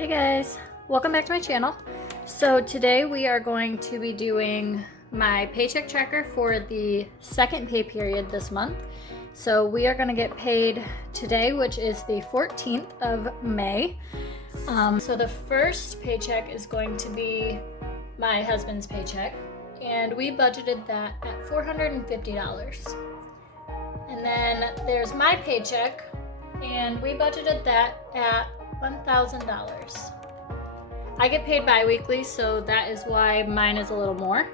Hey guys, welcome back to my channel. So today we are going to be doing my paycheck tracker for the second pay period this month. So we are going to get paid today, which is the 14th of May. So the first paycheck is going to be my husband's paycheck, and we budgeted that at $450. And then there's my paycheck, and we budgeted that at $1,000. I get paid bi-weekly, so that is why mine is a little more.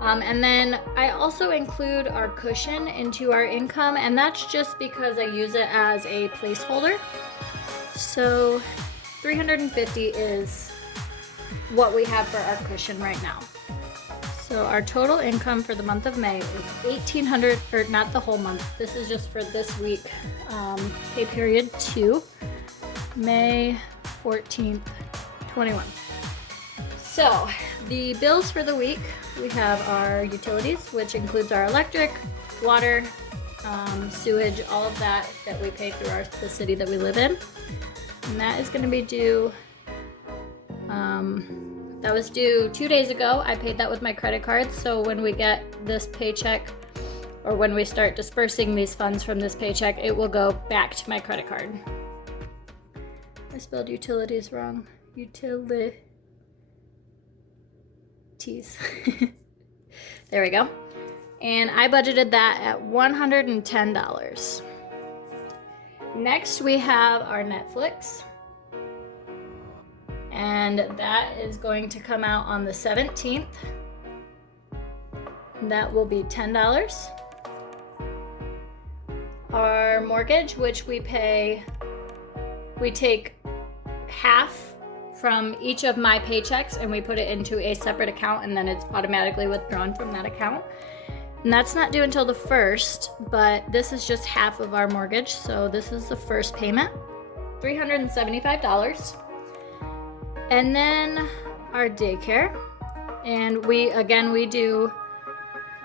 And then I also include our cushion into our income, and that's just because I use it as a placeholder. So $350 is what we have for our cushion right now. So our total income for the month of May is $1,800, or not the whole month. This is just for this week, pay period 2, May 14th, 21. So the bills for the week, we have our utilities, which includes our electric, water, sewage, all of that we pay through the city that we live in. And that is going to be due, that was due 2 days ago. I paid that with my credit card. So when we get this paycheck, or when we start dispersing these funds from this paycheck, it will go back to my credit card. I spelled utilities wrong. Utilities. There we go. And I budgeted that at $110. Next, we have our Netflix. And that is going to come out on the 17th. That will be $10. Our mortgage, which we take half from each of my paychecks and we put it into a separate account, and then it's automatically withdrawn from that account. And that's not due until the 1st, but this is just half of our mortgage. So this is the first payment, $375. And then our daycare, and we do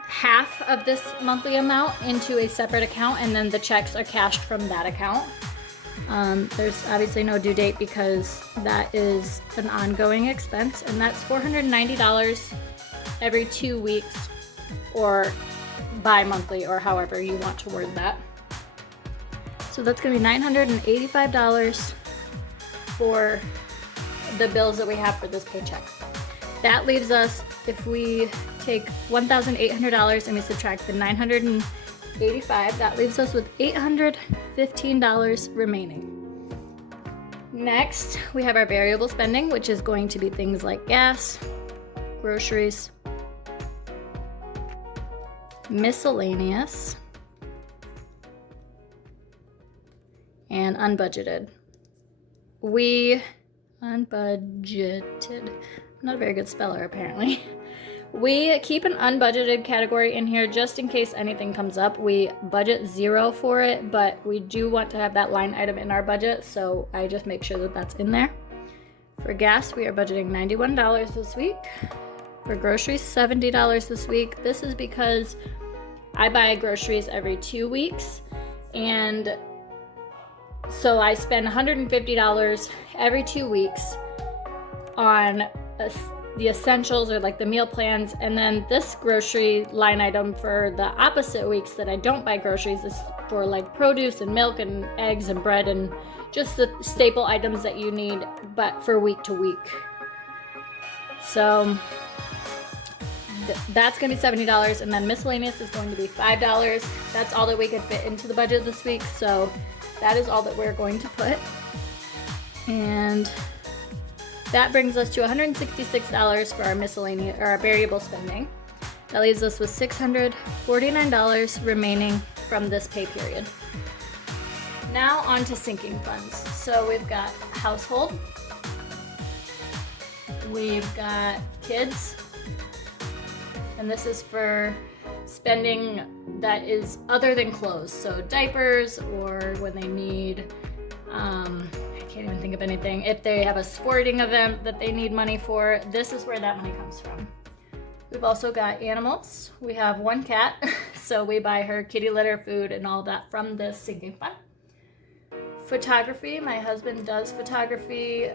half of this monthly amount into a separate account, and then the checks are cashed from that account. There's obviously no due date because that is an ongoing expense, and that's $490 every 2 weeks, or bi-monthly, or however you want to word that. So that's going to be $985 for the bills that we have for this paycheck. That leaves us, if we take $1,800 and we subtract the $985, that leaves us with $815 remaining. Next, we have our variable spending, which is going to be things like gas, groceries, miscellaneous, and unbudgeted. Unbudgeted. I'm not a very good speller, apparently. We keep an unbudgeted category in here just in case anything comes up. We budget $0 for it, but we do want to have that line item in our budget, so I just make sure that that's in there. For gas, we are budgeting $91 this week. For groceries, $70 this week. This is because I buy groceries every 2 weeks, and so I spend $150 every 2 weeks on the essentials, or like the meal plans, and then this grocery line item for the opposite weeks that I don't buy groceries is for like produce and milk and eggs and bread and just the staple items that you need, but for week to week. So that's going to be $70, and then miscellaneous is going to be $5. That's all that we could fit into the budget this week, so that is all that we're going to put. And that brings us to $166 for our miscellaneous, or our variable spending. That leaves us with $649 remaining from this pay period. Now on to sinking funds. So we've got household, we've got kids, and this is for spending that is other than clothes. So diapers, or when they need, I can't even think of anything. If they have a sporting event that they need money for, this is where that money comes from. We've also got animals. We have one cat, so we buy her kitty litter, food, and all that from the sinking fund. Photography, my husband does photography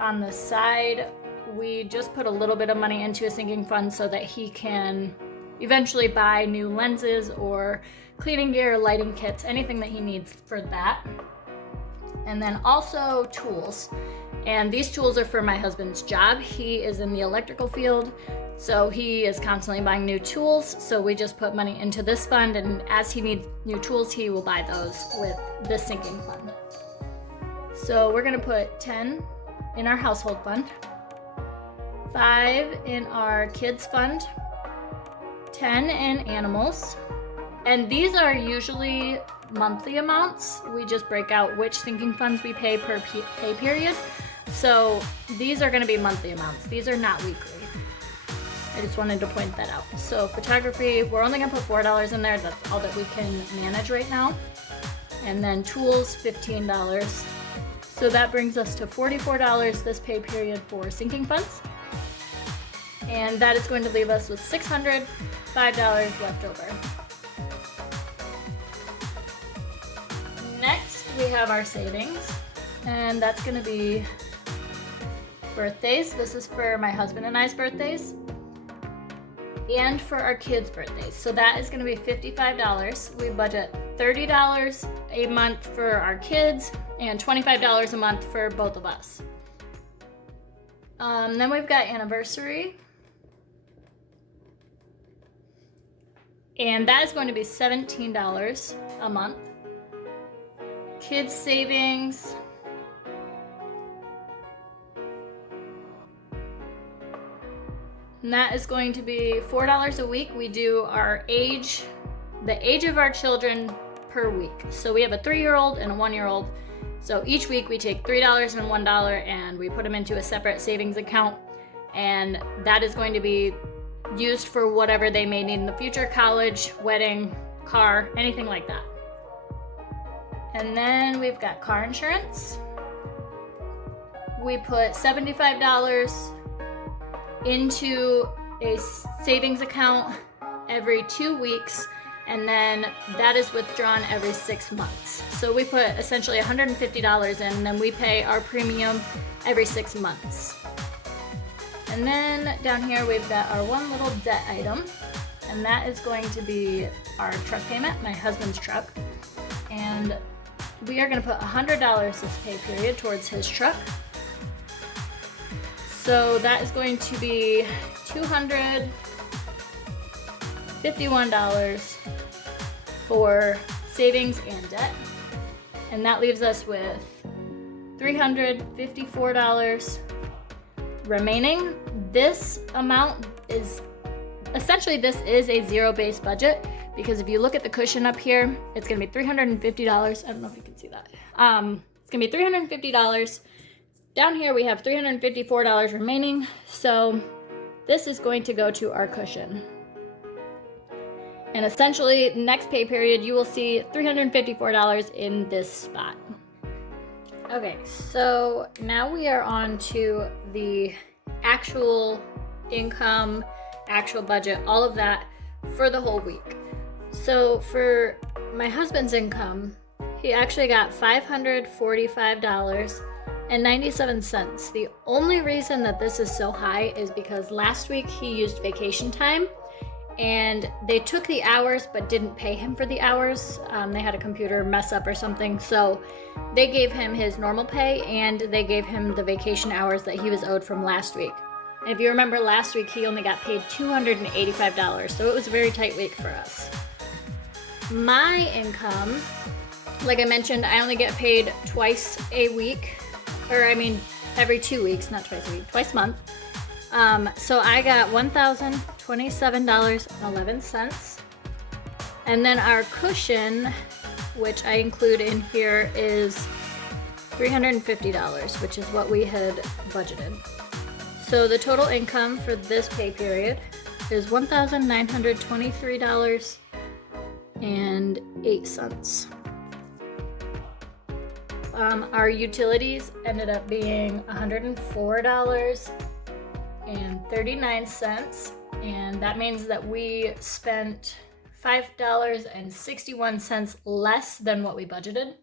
on the side, we just put a little bit of money into a sinking fund so that he can eventually buy new lenses or cleaning gear, lighting kits, anything that he needs for that. And then also tools. And these tools are for my husband's job. He is in the electrical field, so he is constantly buying new tools. So we just put money into this fund, and as he needs new tools, he will buy those with this sinking fund. So we're gonna put 10 in our household fund, 5 in our kids fund, 10 in animals. And these are usually monthly amounts. We just break out which sinking funds we pay per pay period. So these are gonna be monthly amounts. These are not weekly. I just wanted to point that out. So photography, we're only gonna put $4 in there. That's all that we can manage right now. And then tools, $15. So that brings us to $44 this pay period for sinking funds. And that is going to leave us with $605 left over. Next, we have our savings, and that's gonna be birthdays. This is for my husband and I's birthdays, and for our kids' birthdays. So that is gonna be $55. We budget $30 a month for our kids and $25 a month for both of us. Then we've got anniversary, and that is going to be $17 a month. Kids savings, and that is going to be $4 a week. We do the age of our children per week. So we have a 3-year-old and a 1-year-old. So each week we take $3 and $1 and we put them into a separate savings account. And that is going to be used for whatever they may need in the future, college, wedding, car, anything like that. And then we've got car insurance. We put $75 into a savings account every 2 weeks, and then that is withdrawn every 6 months. So we put essentially $150 in, and then we pay our premium every 6 months. And then down here we've got our one little debt item, and that is going to be our truck payment, my husband's truck. And we are gonna put $100 this pay period towards his truck. So that is going to be $251 for savings and debt. And that leaves us with $354 remaining. This amount is essentially, this is a zero-based budget, because if you look at the cushion up here, it's gonna be $350. I don't know if you can see that. It's gonna be $350. Down here we have $354 remaining. So this is going to go to our cushion. And essentially, next pay period, you will see $354 in this spot. Okay, so now we are on to the actual income, actual budget, all of that for the whole week. So for my husband's income, he actually got $545.97. The only reason that this is so high is because last week he used vacation time, and they took the hours but didn't pay him for the hours. They had a computer mess up or something, so they gave him his normal pay and they gave him the vacation hours that he was owed from last week. And if you remember, last week he only got paid $285, so it was a very tight week for us. My income, like I mentioned, I only get paid twice a week, every 2 weeks, not twice a week, twice a month. So I got $1,027.11. And then our cushion, which I include in here, is $350, which is what we had budgeted. So the total income for this pay period is $1,923.08. Our utilities ended up being $104.39, and that means that we spent $5.61 less than what we budgeted.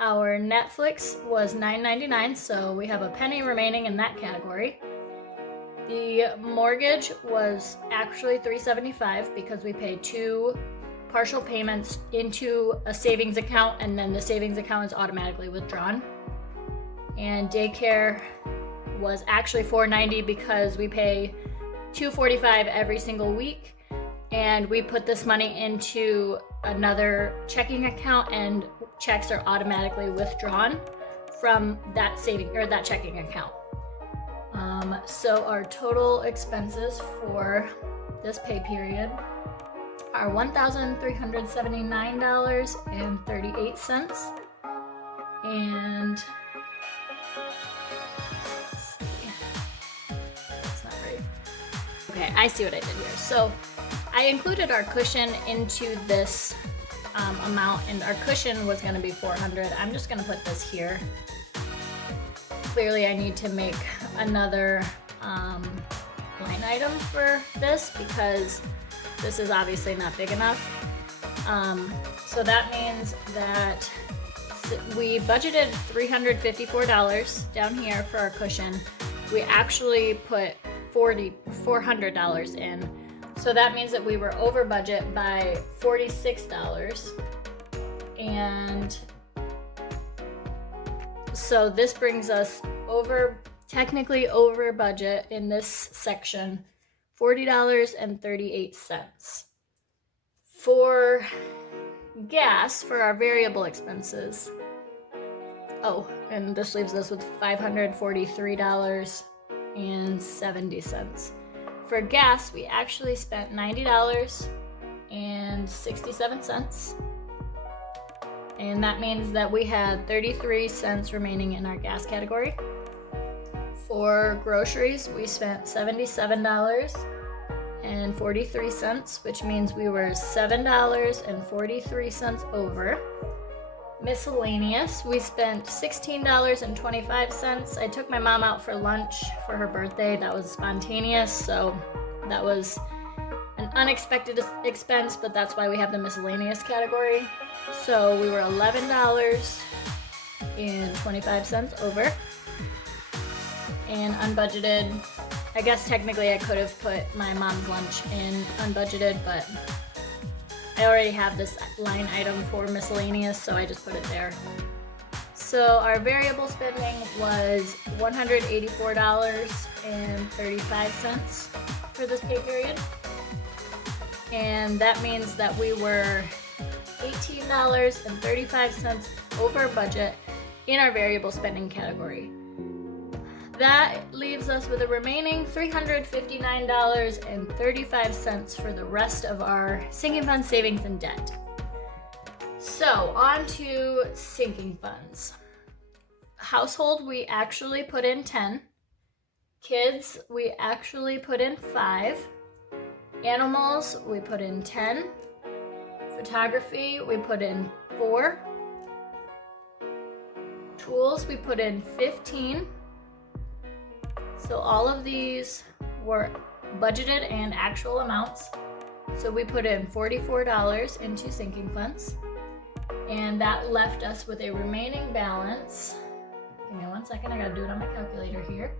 Our Netflix was $9.99, so we have a penny remaining in that category. The mortgage was actually $375 because we paid 2 partial payments into a savings account, and then the savings account is automatically withdrawn. And daycare was actually $490 because we pay $245 every single week, and we put this money into another checking account, and checks are automatically withdrawn from that checking account. So our total expenses for this pay period are $1,379.38. And let's see, that's not right. Okay, I see what I did here. So I included our cushion into this amount, and our cushion was going to be $400. I'm just going to put this here. Clearly I need to make another line item for this because this is obviously not big enough. So that means that we budgeted $354 down here for our cushion. We actually put $400 in. So that means that we were over budget by $46. And so this brings us technically over budget in this section, $40.38. For gas, for our variable expenses, and this leaves us with $543.70. For gas, we actually spent $90.67. And that means that we had 33 cents remaining in our gas category. For groceries, we spent $77.43, which means we were $7.43 over. Miscellaneous, we spent $16.25. I took my mom out for lunch for her birthday. That was spontaneous, so that was an unexpected expense, but that's why we have the miscellaneous category. So we were $11.25 over. And unbudgeted, I guess technically I could have put my mom's lunch in unbudgeted, but I already have this line item for miscellaneous, so I just put it there. So our variable spending was $184.35 for this pay period. And that means that we were $18.35 over budget in our variable spending category. That leaves us with a remaining $359.35 for the rest of our sinking fund savings and debt. So on to sinking funds. Household, we actually put in 10. Kids, we actually put in 5. Animals, we put in 10. Photography, we put in 4. Tools, we put in 15. So all of these were budgeted and actual amounts. So we put in $44 into sinking funds, and that left us with a remaining balance. Give me 1 second, I gotta do it on my calculator here.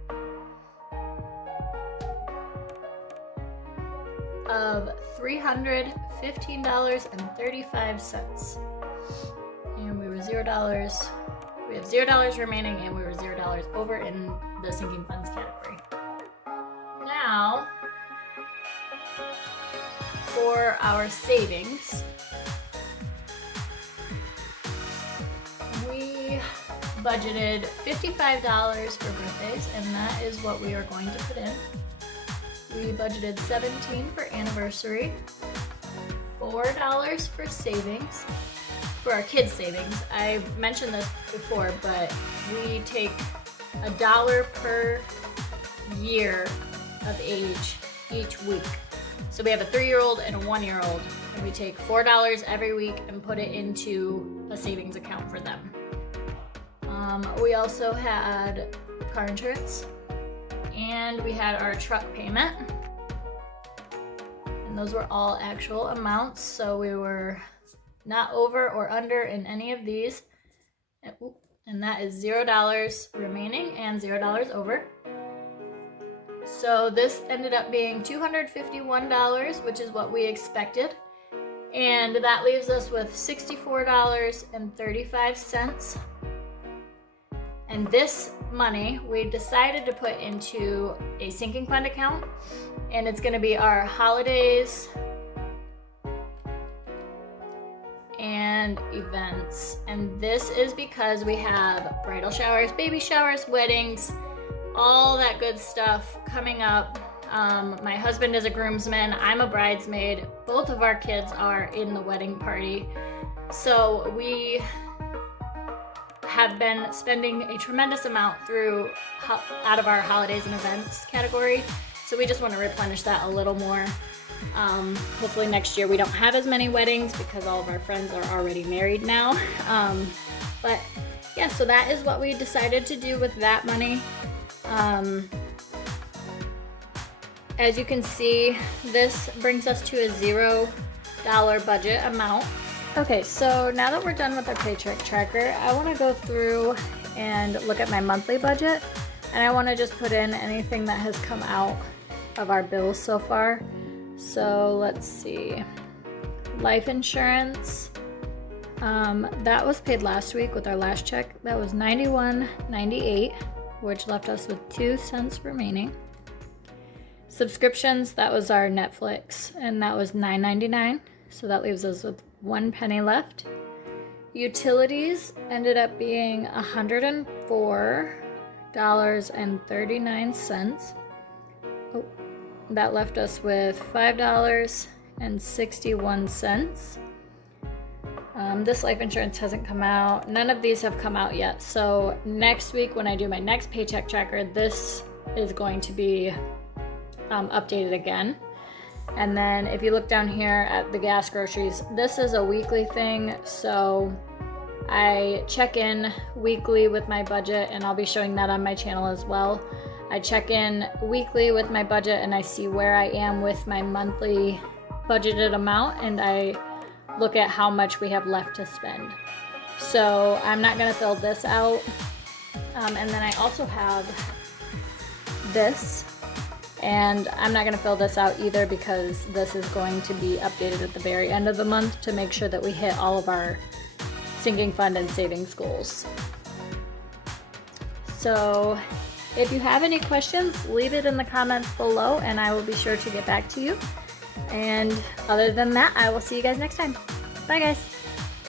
Of $315.35. And we were $0. We have $0 remaining, and we were $0 over in the sinking funds category. Now, for our savings, we budgeted $55 for birthdays, and that is what we are going to put in. We budgeted $17 for anniversary, $4 for savings, for our kids' savings. I mentioned this before, but we take $1 per year of age each week. So we have a 3-year-old and a 1-year-old, and we take $4 every week and put it into a savings account for them. We also had car insurance, and we had our truck payment, and those were all actual amounts, so we were not over or under in any of these. and that is $0 remaining and $0 over. So this ended up being $251, which is what we expected. And that leaves us with $64.35. And this money we decided to put into a sinking fund account, and it's gonna be our holidays and events. And this is because we have bridal showers, baby showers, weddings, all that good stuff coming up. My husband is a groomsman, I'm a bridesmaid. Both of our kids are in the wedding party. So we have been spending a tremendous amount out of our holidays and events category. So we just want to replenish that a little more. Hopefully next year we don't have as many weddings because all of our friends are already married now. But yeah, so that is what we decided to do with that money. As you can see, this brings us to a $0 budget amount. Okay, so now that we're done with our paycheck tracker, I want to go through and look at my monthly budget, and I want to just put in anything that has come out of our bills so far. So let's see. Life insurance, that was paid last week with our last check. That was $91.98, which left us with 2 cents remaining. Subscriptions, that was our Netflix, and that was $9.99, so that leaves us with 1 penny left. Utilities ended up being $104.39. Oh, that left us with $5.61. This life insurance hasn't come out. None of these have come out yet. So next week when I do my next paycheck tracker, this is going to be updated again. And then if you look down here at the gas groceries, this is a weekly thing. So I check in weekly with my budget, and I'll be showing that on my channel as well. I check in weekly with my budget and I see where I am with my monthly budgeted amount, and I look at how much we have left to spend. So I'm not gonna fill this out. And then I also have this, and I'm not gonna fill this out either because this is going to be updated at the very end of the month to make sure that we hit all of our sinking fund and savings goals. So if you have any questions, leave it in the comments below and I will be sure to get back to you. And other than that, I will see you guys next time. Bye guys.